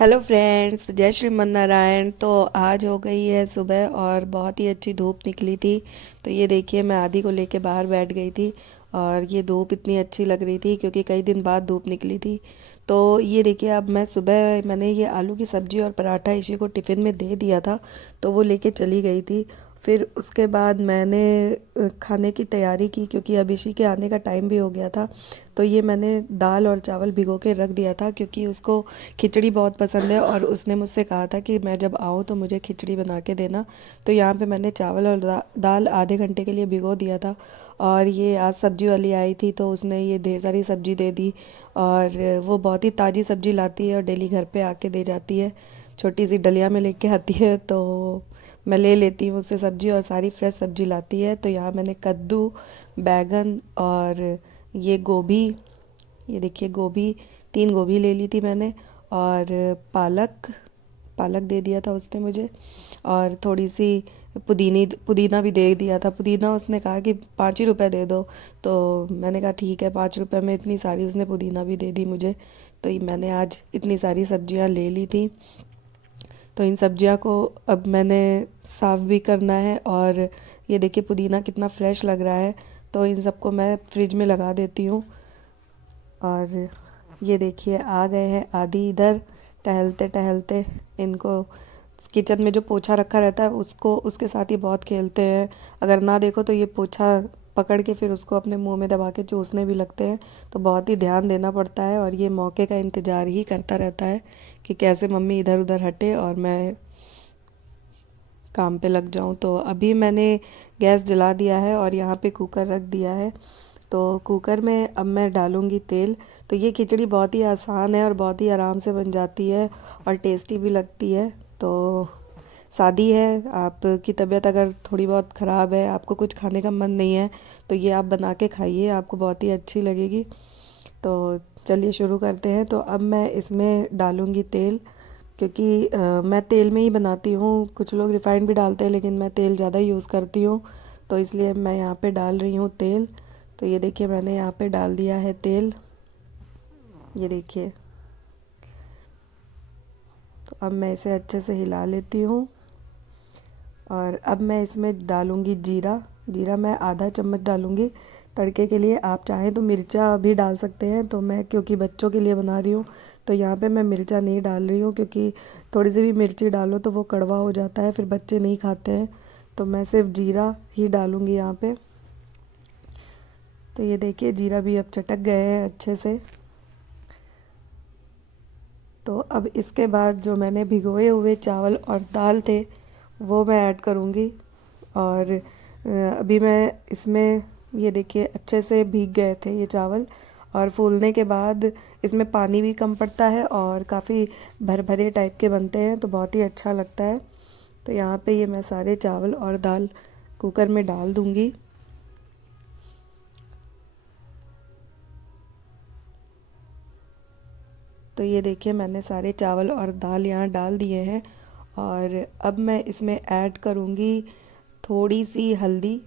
Hello friends, जय श्रीमन नारायण। तो आज हो गई है सुबह और बहुत ही अच्छी धूप निकली थी। तो ये देखिए, मैं आदि को लेके बाहर बैठ गई थी और ये धूप इतनी अच्छी लग रही थी क्योंकि कई दिन बाद धूप निकली थी। तो ये देखिए, अब मैं सुबह मैंने ये आलू की सब्ज़ी और पराठा इसी को टिफ़िन में दे दिया था, तो वो लेके चली गई थी। फिर उसके बाद मैंने खाने की तैयारी की क्योंकि अब इसी के आने का टाइम भी हो गया था। तो ये मैंने दाल और चावल भिगो के रख दिया था क्योंकि उसको खिचड़ी बहुत पसंद है और उसने मुझसे कहा था कि मैं जब आऊँ तो मुझे खिचड़ी बना के देना। तो यहाँ पे मैंने चावल और दाल आधे घंटे के लिए भिगो दिया था। और ये आज सब्जी वाली आई थी तो उसने ये ढेर सारी सब्जी दे दी। और वो बहुत ही ताज़ी सब्जी लाती है और डेली घर पे आके दे जाती है। छोटी सी डलिया में लेके आती है, तो मैं ले लेती हूँ उससे सब्जी, और सारी फ्रेश सब्जी लाती है। तो यहाँ मैंने कद्दू, बैगन और ये गोभी, ये देखिए गोभी, 3 गोभी ले ली थी मैंने। और पालक पालक दे दिया था उसने मुझे। और थोड़ी सी पुदीना भी दे दिया था। पुदीना उसने कहा कि 5 ही रुपए दे दो। तो मैंने कहा ठीक है, 5 रुपए में इतनी सारी उसने पुदीना भी दे दी मुझे। तो ये मैंने आज इतनी सारी सब्जियां ले ली थी। तो इन सब्जियों को अब मैंने साफ़ भी करना है। और ये देखिए पुदीना कितना फ्रेश लग रहा है। तो इन सबको मैं फ्रिज में लगा देती हूँ। और ये देखिए आ गए हैं आदि इधर टहलते टहलते। इनको किचन में जो पोछा रखा रहता है उसको उसके साथ ये बहुत खेलते हैं। अगर ना देखो तो ये पोछा पकड़ के फिर उसको अपने मुंह में दबा के चूसने भी लगते हैं। तो बहुत ही ध्यान देना पड़ता है और ये मौके का इंतज़ार ही करता रहता है कि कैसे मम्मी इधर उधर हटे और मैं काम पे लग जाऊं। तो अभी मैंने गैस जला दिया है और यहाँ पे कुकर रख दिया है। तो कुकर में अब मैं डालूँगी तेल। तो ये खिचड़ी बहुत ही आसान है और बहुत ही आराम से बन जाती है और टेस्टी भी लगती है। तो शादी है, आपकी तबीयत अगर थोड़ी बहुत ख़राब है, आपको कुछ खाने का मन नहीं है, तो ये आप बना के खाइए, आपको बहुत ही अच्छी लगेगी। तो चलिए शुरू करते हैं। तो अब मैं इसमें डालूँगी तेल क्योंकि मैं तेल में ही बनाती हूँ। कुछ लोग रिफाइंड भी डालते हैं लेकिन मैं तेल ज़्यादा यूज़ करती हूँ, तो इसलिए मैं यहाँ पे डाल रही हूँ तेल। तो ये देखिए मैंने यहाँ पे डाल दिया है तेल, ये देखिए। तो अब मैं इसे अच्छे से हिला लेती हूँ। और अब मैं इसमें डालूँगी जीरा। जीरा मैं आधा चम्मच डालूँगी तड़के के लिए। आप चाहें तो मिर्चा भी डाल सकते हैं, तो मैं क्योंकि बच्चों के लिए बना रही हूँ तो यहाँ पे मैं मिर्चा नहीं डाल रही हूँ क्योंकि थोड़ी सी भी मिर्ची डालो तो वो कड़वा हो जाता है, फिर बच्चे नहीं खाते हैं। तो मैं सिर्फ जीरा ही डालूँगी यहाँ पे। तो ये देखिए जीरा भी अब चटक गए हैं अच्छे से। तो अब इसके बाद जो मैंने भिगोए हुए चावल और दाल थे वो मैं ऐड करूँगी। और अभी मैं इसमें, ये देखिए अच्छे से भीग गए थे ये चावल। और फूलने के बाद इसमें पानी भी कम पड़ता है और काफ़ी भरभरे टाइप के बनते हैं, तो बहुत ही अच्छा लगता है। तो यहाँ पे ये मैं सारे चावल और दाल कुकर में डाल दूँगी। तो ये देखिए मैंने सारे चावल और दाल यहाँ डाल दिए हैं। और अब मैं इसमें ऐड करूँगी थोड़ी सी हल्दी।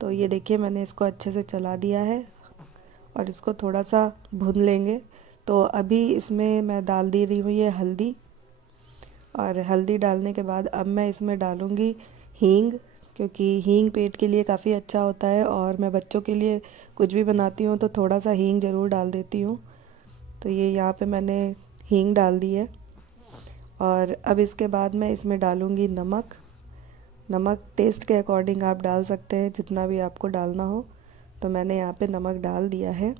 तो ये देखिए मैंने इसको अच्छे से चला दिया है और इसको थोड़ा सा भून लेंगे। तो अभी इसमें मैं डाल दे रही हूँ ये हल्दी। और हल्दी डालने के बाद अब मैं इसमें डालूँगी हींग, क्योंकि हींग पेट के लिए काफ़ी अच्छा होता है और मैं बच्चों के लिए कुछ भी बनाती हूँ तो थोड़ा सा हींग ज़रूर डाल देती हूँ। तो ये यहाँ पे मैंने हींग डाल दी है। और अब इसके बाद मैं इसमें डालूँगी नमक। नमक टेस्ट के अकॉर्डिंग आप डाल सकते हैं जितना भी आपको डालना हो। तो मैंने यहाँ पे नमक डाल दिया है।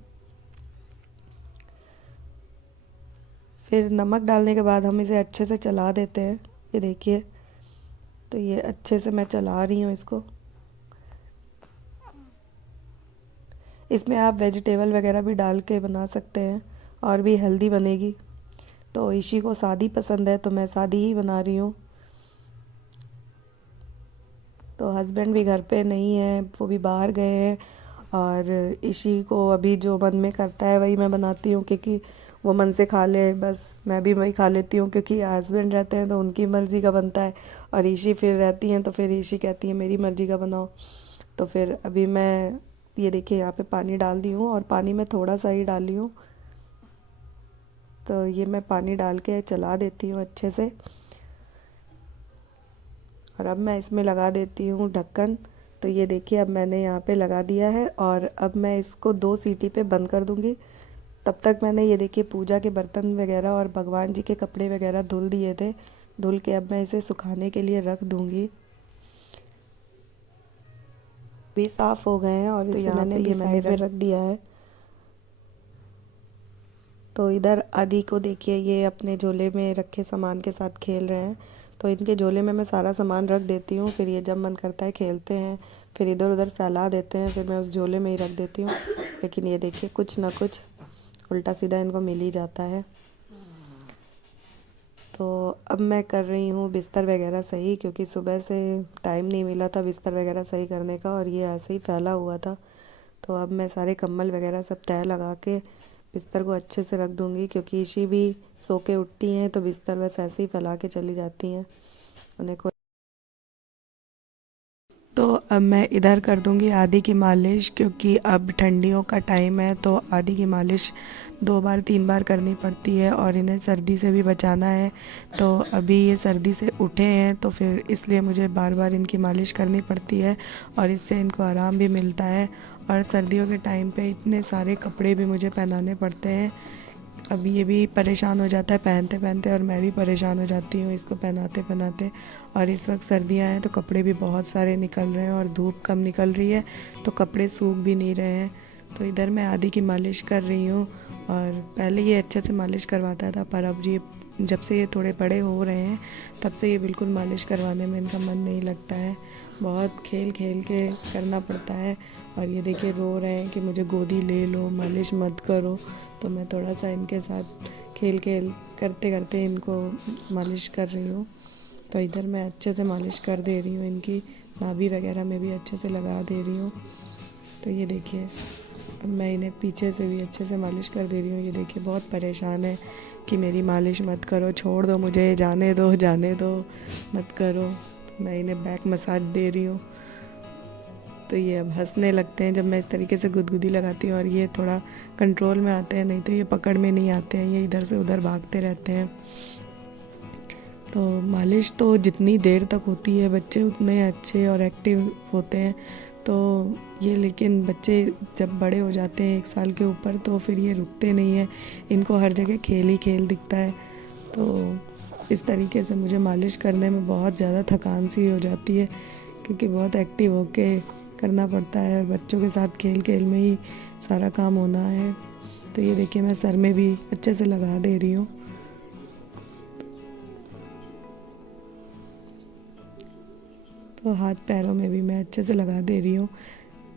फिर नमक डालने के बाद हम इसे अच्छे से चला देते हैं, ये देखिए। तो ये अच्छे से मैं चला रही हूँ इसको। इसमें आप वेजिटेबल वगैरह भी डाल के बना सकते हैं और भी हेल्दी बनेगी। तो इसी को सादी पसंद है तो मैं सादी ही बना रही हूँ। तो हस्बैंड भी घर पे नहीं है, वो भी बाहर गए हैं। और इसी को अभी जो मन में करता है वही मैं बनाती हूँ क्योंकि वो मन से खा ले, बस मैं भी वही खा लेती हूँ क्योंकि हस्बैंड रहते हैं तो उनकी मर्ज़ी का बनता है। और ईशी फिर रहती हैं तो फिर ईशी कहती है मेरी मर्ज़ी का बनाओ। तो फिर अभी मैं, ये देखिए यहाँ पे पानी डाल दी हूँ और पानी में थोड़ा सा ही डाली हूँ। तो ये मैं पानी डाल के चला देती हूँ अच्छे से। और अब मैं इसमें लगा देती हूँ ढक्कन। तो ये देखिए अब मैंने यहाँ पे लगा दिया है और अब मैं इसको 2 सीटी पे बंद कर दूँगी। तब तक मैंने ये देखिए पूजा के बर्तन वगैरह और भगवान जी के कपड़े वगैरह धुल दिए थे। धुल के अब मैं इसे सुखाने के लिए रख दूँगी। भी साफ़ हो गए हैं और इसे मैंने भी साइड में रख दिया है। तो इधर आदि को देखिए ये अपने झोले में रखे सामान के साथ खेल रहे हैं। तो इनके झोले में मैं सारा सामान रख देती हूँ, फिर ये जब मन करता है खेलते हैं, फिर इधर उधर फैला देते हैं, फिर मैं उस झोले में ही रख देती हूँ। लेकिन ये देखिए कुछ ना कुछ उल्टा सीधा इनको मिल ही जाता है। तो अब मैं कर रही हूँ बिस्तर वगैरह सही, क्योंकि सुबह से टाइम नहीं मिला था बिस्तर वगैरह सही करने का और ये ऐसे ही फैला हुआ था। तो अब मैं सारे कंबल वगैरह सब तह लगा के बिस्तर को अच्छे से रख दूँगी, क्योंकि ईशी भी सो के उठती हैं तो बिस्तर बस ऐसे ही फैला के चली जाती हैं, उन्हें कोई। तो अब मैं इधर कर दूंगी आदि की मालिश, क्योंकि अब ठंडियों का टाइम है तो आदि की मालिश 2 बार 3 बार करनी पड़ती है और इन्हें सर्दी से भी बचाना है। तो अभी ये सर्दी से उठे हैं तो फिर इसलिए मुझे बार बार इनकी मालिश करनी पड़ती है और इससे इनको आराम भी मिलता है। और सर्दियों के टाइम पे इतने सारे कपड़े भी मुझे पहनाने पड़ते हैं। अब ये भी परेशान हो जाता है पहनते पहनते और मैं भी परेशान हो जाती हूँ इसको पहनाते पहनाते। और इस वक्त सर्दियाँ हैं तो कपड़े भी बहुत सारे निकल रहे हैं और धूप कम निकल रही है तो कपड़े सूख भी नहीं रहे हैं। तो इधर मैं आदि की मालिश कर रही हूँ और पहले ये अच्छे से मालिश करवाता था, पर अब ये जब से ये थोड़े बड़े हो रहे हैं तब से ये बिल्कुल मालिश करवाने में इनका मन नहीं लगता है। बहुत खेल खेल के करना पड़ता है। और ये देखिए रो रहे हैं कि मुझे गोदी ले लो, मालिश मत करो। तो मैं थोड़ा सा इनके साथ खेल खेल करते करते इनको मालिश कर रही हूँ। तो इधर मैं अच्छे से मालिश कर दे रही हूँ, इनकी नाभि वगैरह में भी अच्छे से लगा दे रही हूँ। तो ये देखिए अब मैं इन्हें पीछे से भी अच्छे से मालिश कर दे रही हूँ। ये देखिए बहुत परेशान है कि मेरी मालिश मत करो, छोड़ दो मुझे, जाने दो, मत करो। तो मैं इन्हें बैक मसाज दे रही हूँ। तो ये अब हंसने लगते हैं जब मैं इस तरीके से गुदगुदी लगाती हूँ और ये थोड़ा कंट्रोल में आते हैं, नहीं तो ये पकड़ में नहीं आते हैं, ये इधर से उधर भागते रहते हैं। तो मालिश तो जितनी देर तक होती है बच्चे उतने अच्छे और एक्टिव होते हैं। तो ये लेकिन बच्चे जब बड़े हो जाते हैं 1 साल के ऊपर तो फिर ये रुकते नहीं हैं, इनको हर जगह खेल ही खेल दिखता है। तो इस तरीके से मुझे मालिश करने में बहुत ज़्यादा थकान सी हो जाती है, क्योंकि बहुत एक्टिव होके करना पड़ता है और बच्चों के साथ खेल खेल में ही सारा काम होना है। तो ये देखिए मैं सर में भी अच्छे से लगा दे रही हूँ। तो हाथ पैरों में भी मैं अच्छे से लगा दे रही हूँ।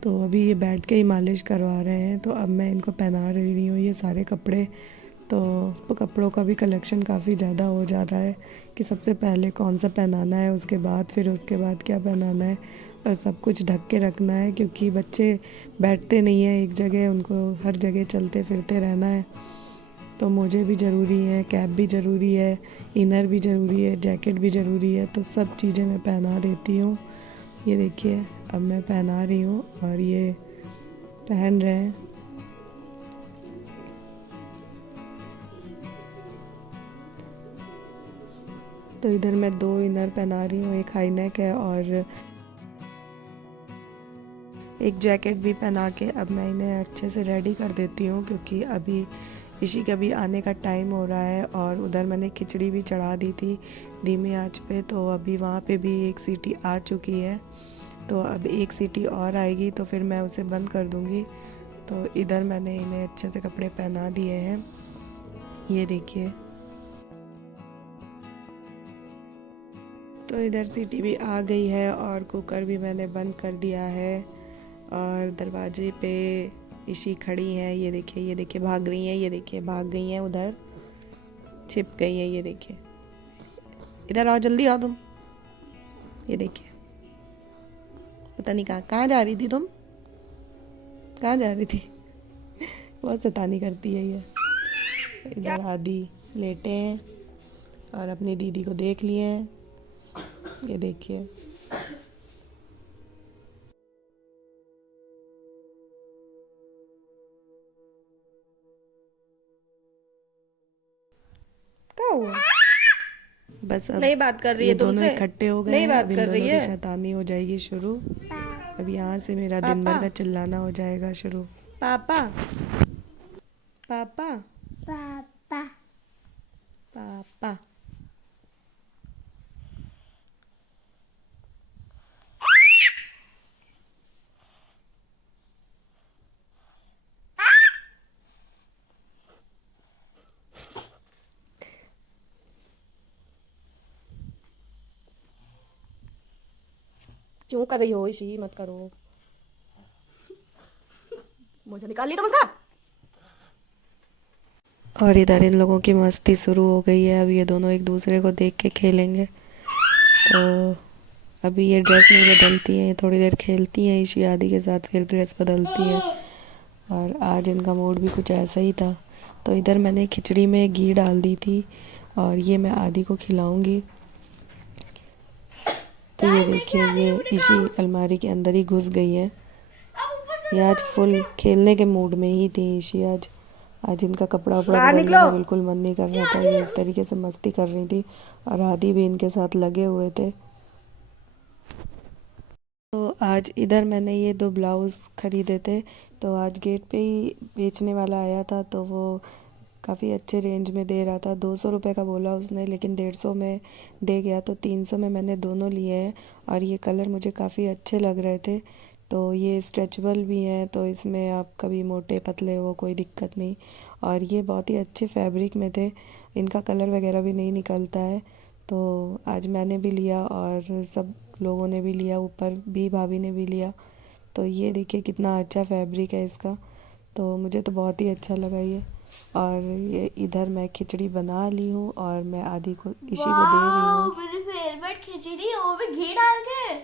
तो अभी ये बैठ के ही मालिश करवा रहे हैं, तो अब मैं इनको पहना रही हूँ ये सारे कपड़े। तो कपड़ों का भी कलेक्शन काफ़ी ज़्यादा हो जा रहा है कि सबसे पहले कौन सा पहनाना है, उसके बाद फिर उसके बाद क्या पहनाना है, और सब कुछ ढक के रखना है, क्योंकि बच्चे बैठते नहीं हैं एक जगह, उनको हर जगह चलते फिरते रहना है। तो मोजे भी ज़रूरी है, कैप भी ज़रूरी है, इनर भी ज़रूरी है, जैकेट भी ज़रूरी है। तो सब चीज़ें मैं पहना देती हूँ। ये देखिए अब मैं पहना रही हूँ और ये पहन रहे हैं। तो इधर मैं 2 इनर पहना रही हूँ, एक हाई नेक है और एक जैकेट भी पहना के अब मैं इन्हें अच्छे से रेडी कर देती हूँ, क्योंकि अभी ऋषि का भी आने का टाइम हो रहा है। और उधर मैंने खिचड़ी भी चढ़ा दी थी धीमी आंच पे, तो अभी वहाँ पे भी 1 सीटी आ चुकी है। तो अब 1 सीटी और आएगी तो फिर मैं उसे बंद कर दूँगी। तो इधर मैंने इन्हें अच्छे से कपड़े पहना दिए हैं, ये देखिए। तो इधर सीटी भी आ गई है और कुकर भी मैंने बंद कर दिया है। और दरवाजे पे ऋषि खड़ी हैं, ये देखिए भाग रही हैं, ये देखिए भाग गई हैं, उधर छिप गई हैं, ये देखिए। इधर आओ, जल्दी आओ तुम। ये देखिए पता नहीं कहाँ कहाँ जा रही थी तुम, कहाँ जा रही थी। बहुत शैतानी करती है ये। इधर आदि लेटे हैं और अपनी दीदी को देख लिए हैं, ये देखिए। क्या हुआ? बस अब नहीं बात कर रही ये है दोनों तुमसे, इकट्ठे हो गए नहीं हैं। अब बात इन कर रही दोनों की है। शैतानी हो जाएगी शुरू। अब यहाँ से मेरा दिन पापा, भर का चिल्लाना हो जाएगा शुरू। पापा, पापा, पापा पापा। क्यों कर रही हो? इसी मत करो, मुझे निकाल ली तो बस। और इधर इन लोगों की मस्ती शुरू हो गई है। अब ये दोनों एक दूसरे को देख के खेलेंगे। तो अभी ये ड्रेस नहीं बदलती हैं, थोड़ी देर खेलती हैं ईशी आदि के साथ, फिर ड्रेस बदलती हैं। और आज इनका मूड भी कुछ ऐसा ही था। तो इधर मैंने खिचड़ी में घी डाल दी थी और ये मैं आदि को खिलाऊंगी। तो ये देखिए, ये ईशी अलमारी के अंदर ही घुस गई है। ये आज फुल खेलने के मूड में ही थी ईशी। आज इनका कपड़ा वपड़ा बाहर बदलने निकलो। का बिल्कुल मन नहीं कर रहा था। ये इस तरीके से मस्ती कर रही थी और आदि भी इनके साथ लगे हुए थे। तो आज इधर मैंने ये 2 ब्लाउज़ ख़रीदे थे। तो आज गेट पे ही बेचने वाला आया था, तो वो काफ़ी अच्छे रेंज में दे रहा था। 200 रुपये का बोला उसने, लेकिन 150 में दे गया। तो 300 में मैंने दोनों लिए हैं और ये कलर मुझे काफ़ी अच्छे लग रहे थे। तो ये स्ट्रेचेबल भी हैं, तो इसमें आप कभी मोटे पतले हो कोई दिक्कत नहीं। और ये बहुत ही अच्छे फैब्रिक में थे, इनका कलर वगैरह भी नहीं निकलता है। तो आज मैंने भी लिया और सब लोगों ने भी लिया, ऊपर भी भाभी ने भी लिया। तो ये देखिए कितना अच्छा फैब्रिक है इसका। तो मुझे तो बहुत ही अच्छा लगा ये। और ये इधर मैं खिचड़ी बना ली हूँ और मैं आदि को इसी को दे रही हूँ। मेरी फेवरेट खिचड़ी, वो भी घी डाल के।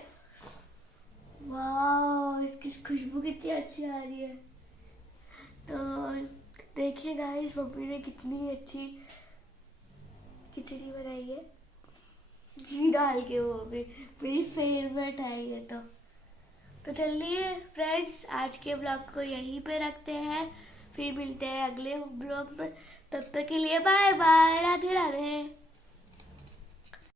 वाह, इसकी खुशबू कितनी अच्छी आ रही है। तो देखिए गाइस, मम्मी ने कितनी अच्छी खिचड़ी बनाई है घी डाल के, वो भी मेरी फेवरेट है ये। तो चलिए फ्रेंड्स, आज के ब्लॉग को यहीं पे रखते हैं, फिर मिलते हैं अगले ब्लॉग में। तब तक के लिए बाय बाय, राधे राधे।